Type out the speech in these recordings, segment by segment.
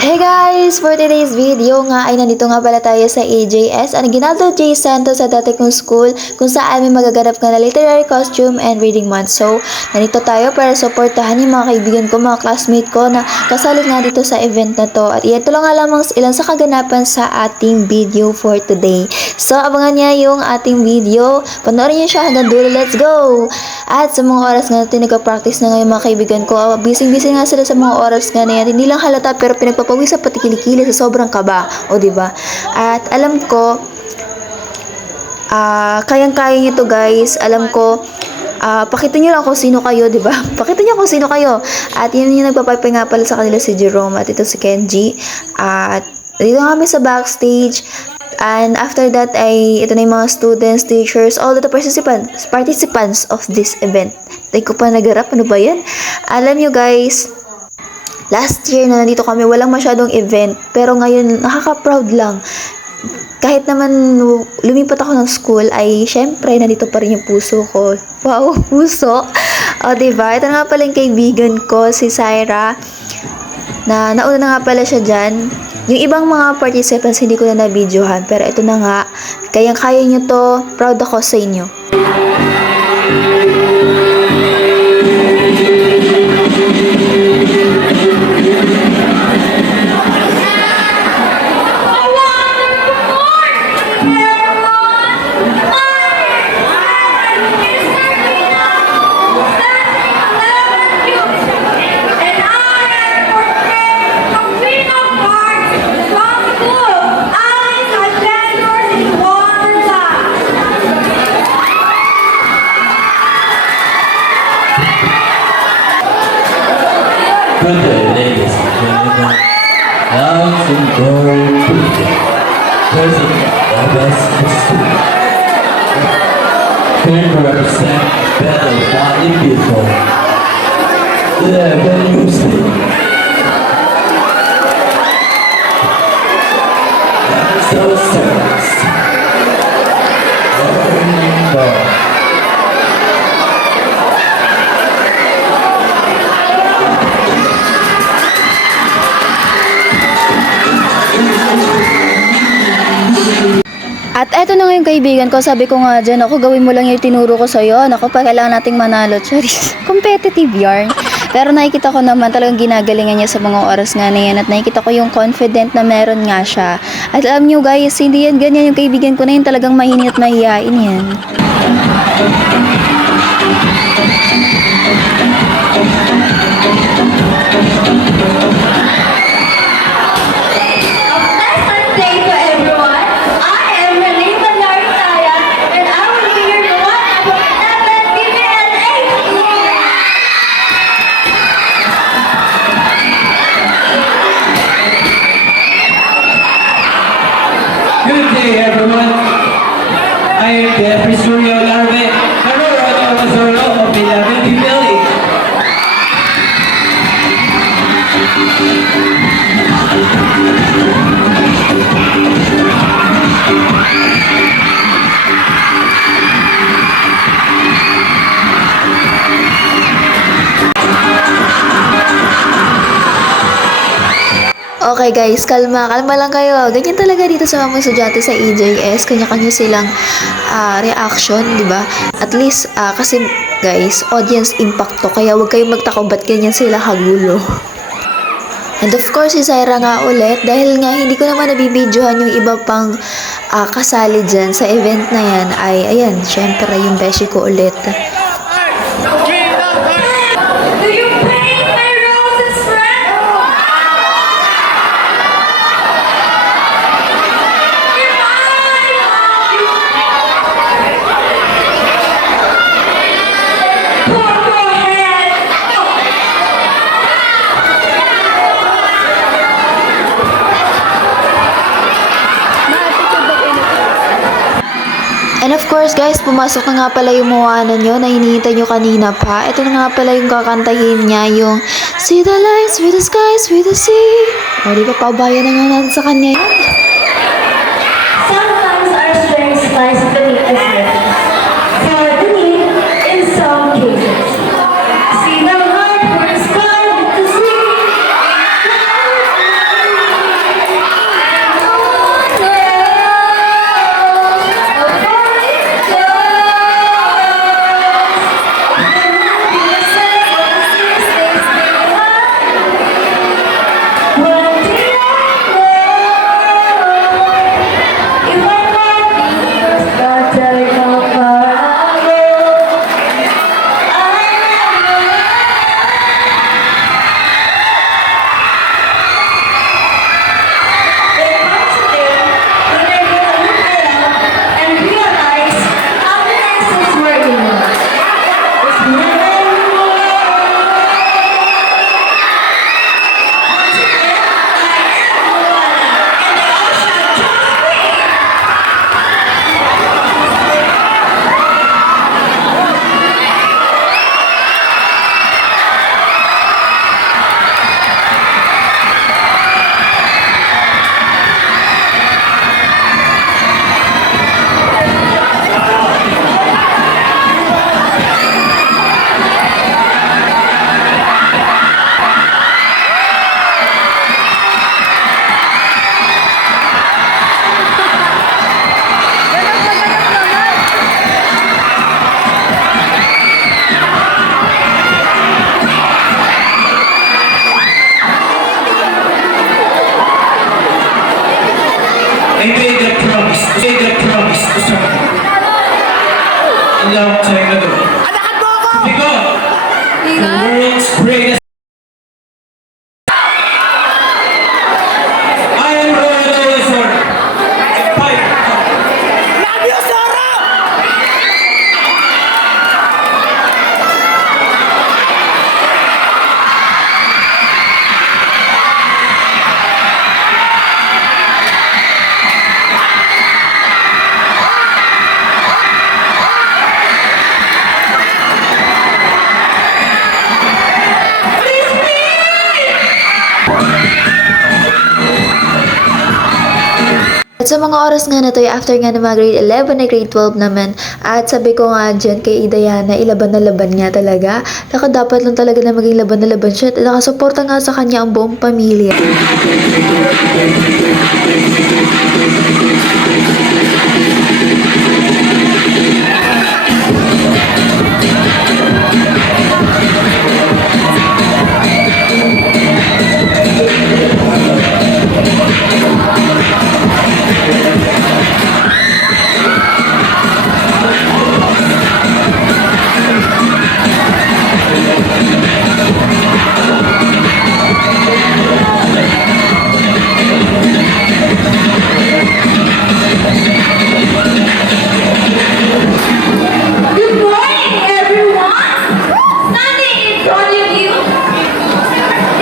Hey guys! For today's video nga ay nandito nga pala tayo sa AJS, ang Aguinaldo J. Santos sa dati kong school kung saan may magaganap nga na literary costume and reading month. So, nandito tayo para supportahan yung mga kaibigan ko, mga classmate ko na kasali nga dito sa event na to. At ito lang nga lamang ilan sa kaganapan sa ating video for today. So, abangan niya yung ating video. Panoorin niyo siya hanggang dulo. Let's go! At sa mga oras nga natin nagka-practice na ngayon mga kaibigan ko, busy-busy nga sila sa mga oras nga na yan. Hindi lang halata pero pinagpapawisan pati kilikili sa sobrang kaba. O diba? At alam ko, kayang-kaya nyo to guys. Alam ko, pakita nyo lang kung sino kayo, diba? Pakita nyo kung sino kayo. At yun yung nagpapay nga pala sa kanila si Jerome at ito si Kenji. At dito kami sa backstage. And after that ay ito na yung mga students, teachers, all the participants of this event. Tay ko pa nagarap, ano ba yan? Alam nyo guys, last year na nandito kami, walang masyadong event. Pero ngayon, nakaka-proud lang. Kahit naman lumipat ako ng school, ay syempre, nandito pa rin yung puso ko. Wow, puso! O, diba? Ito na nga pala yung kaibigan ko, si Syra. Nauna na nga pala siya dyan. Yung ibang mga participants, hindi ko na na-videohan. Pero ito na nga, kayang-kaya nyo to. Proud ako sa inyo. Good day, ladies and gentlemen. Now to go President of SSC. Here to represent better body people. Yeah, very interesting. So serious. At eto na nga yung kaibigan ko, sabi ko nga dyan, ako gawin mo lang yung tinuro ko sa'yo. Naku, pa kailangan nating manalo. Charis, competitive yarn. Pero nakikita ko naman talagang ginagalingan niya sa mga oras nga na yan. At nakikita ko yung confident na meron nga siya. At alam nyo guys, hindi yan ganyan yung kaibigan ko na yun, talagang mahinit at mahihain yan. Good day, everyone. I am Jeffrey Suryo Larve, Aurora Mazoro of 11 Village. Okay guys, kalma lang kayo. Ganyan talaga dito sa mga estudyante sa EJS, kanya-kanya silang reaction, di ba? At least, kasi guys, audience impact to, kaya huwag kayong magtaka ba't ganyan sila kagulo. And of course, si Syra nga ulit, dahil nga hindi ko naman nabibidyohan yung iba pang kasali dyan sa event na yan, ay ayan, syempre yung beshi ko ulit. And of course guys, pumasok na nga pala yung Moana nyo na hinihintay nyo kanina pa. Ito na nga pala yung kakantahin niya, yung See the lights with the skies, with the sea. O di ba, pabayan na nga natin sa kanya yun. Sometimes our strength lies beneath the surface. For the need in some cases. See the heart for the sky with the sea. Ilang check na to. Sabi ko, the world's greatest. I am Royal Olesor. Fight. At sa mga oras nga na to, after nga ng mga grade 11 na grade 12 naman, at sabi ko nga dyan kay Diana, ilaban na laban nga talaga. Saka dapat lang talaga na maging laban na laban siya. At nakasuporta nga sa kanya ang buong pamilya. Good morning, everyone! Standing in front of you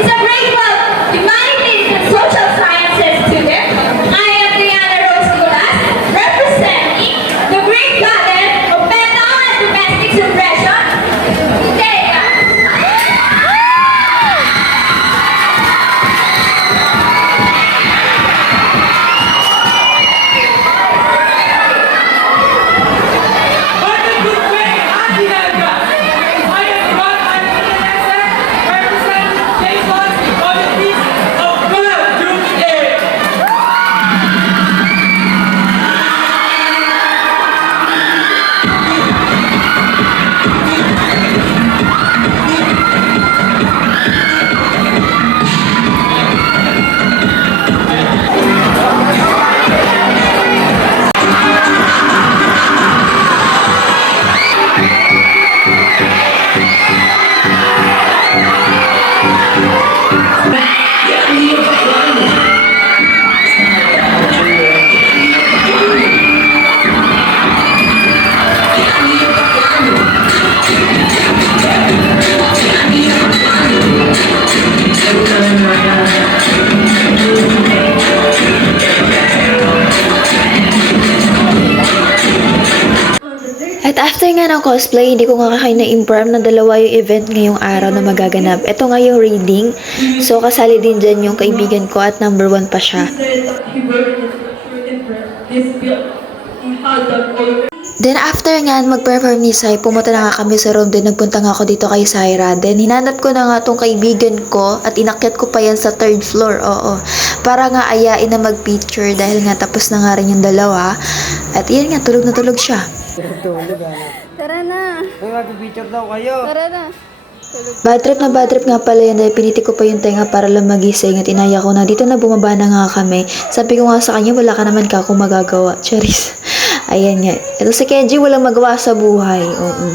is a breakfast humanities and social sciences student. I am Diana Rose Nicolas, representing the Greek Goddess of Mental and Domestic Suppression, Thea. At after nga ng cosplay, hindi ko nga kayo na-inform na dalawa yung event ngayong araw na magaganap. Ito nga yung reading. So, kasali din dyan yung kaibigan ko at number 1 pa siya. Then after nga mag-perform ni Sai, pumunta na nga kami sa room din. Nagpunta nga ako dito kay Saira. Then hinanap ko na nga tong kaibigan ko at inakyat ko pa yan sa 3rd floor. Oo. Para nga ayain na mag-picture dahil nga tapos na nga rin yung dalawa. At yun nga, tulog na tulog siya. Tara na. Uy, mag-picture daw kayo. Tara na. Bad trip nga pala yan dahil piniti ko pa yung tenga para lang magising at inaya ko na dito na bumaba na nga kami. Sabi ko nga sa kanya, wala ka naman ka kung magagawa. Charis. Ayan nga. Ito si Kenji walang magawa sa buhay. Oo.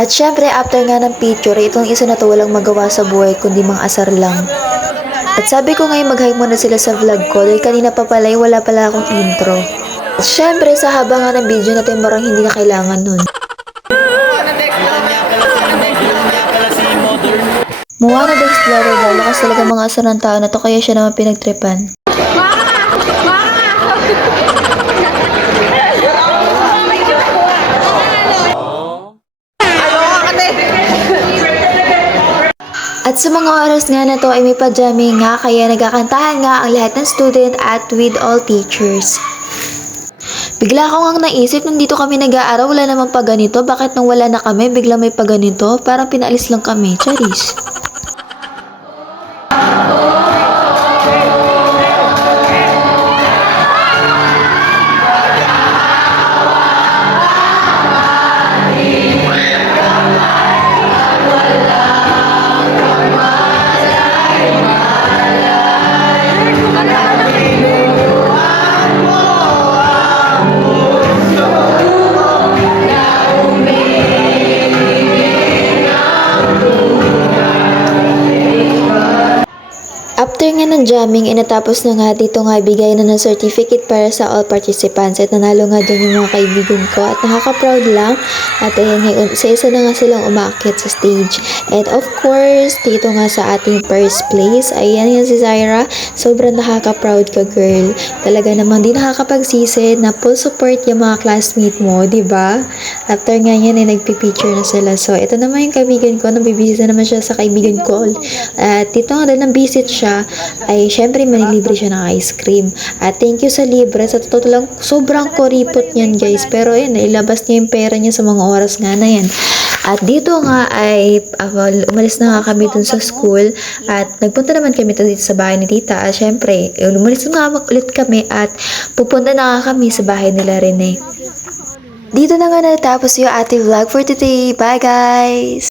At syempre, after nga ng picture, itong isa na to walang magawa sa buhay kundi mang asar lang. At sabi ko ngayon mag-hi muna sila sa vlog ko dahil kanina pa pala wala pala akong intro. At syempre, sa haba nga ng video natin marang hindi na kailangan nun. Moana the Explorer daw, lakas talaga mga asar ng tao na to kaya siya naman pinagtripan. At sa mga oras nga na to ay may pajami nga kaya nagkakantahan nga ang lahat ng student at with all teachers. Bigla ko nga naisip nung dito kami nag-aaral wala namang pa ganito, bakit nung wala na kami bigla may pa ganito, parang pinaalis lang kami, charis. nga ng jamming, natapos na nga dito nga bigay na ng certificate para sa all participants at nanalo nga dun yung mga kaibigan ko at nakaka-proud lang at ayan ngayon, isa-isa na nga silang umaakit sa stage. And of course, dito nga sa ating first place, ayan yan si Zaira, sobrang nakaka-proud ka girl. Talaga namang di nakakapagsisi na full support yung mga classmate mo, di ba? After nga yan ay nagpipicture na sila. So, ito naman yung kaibigan ko, nabibisita naman siya sa kaibigan ko. At dito nga dahil nang-visit siya, ay syempre manilibre siya ng ice cream. At thank you sa libre. Sa totoo lang, sobrang kuripot niyan guys. Pero ayun, nailabas niya yung pera niya sa mga oras nga na yan. At dito nga ay umalis na nga kami dun sa school at nagpunta naman kami dito sa bahay ni tita. At syempre, umalis na nga ulit kami at pupunta na nga kami sa bahay nila Rene. Dito na nga natapos yung ating vlog for today. Bye guys!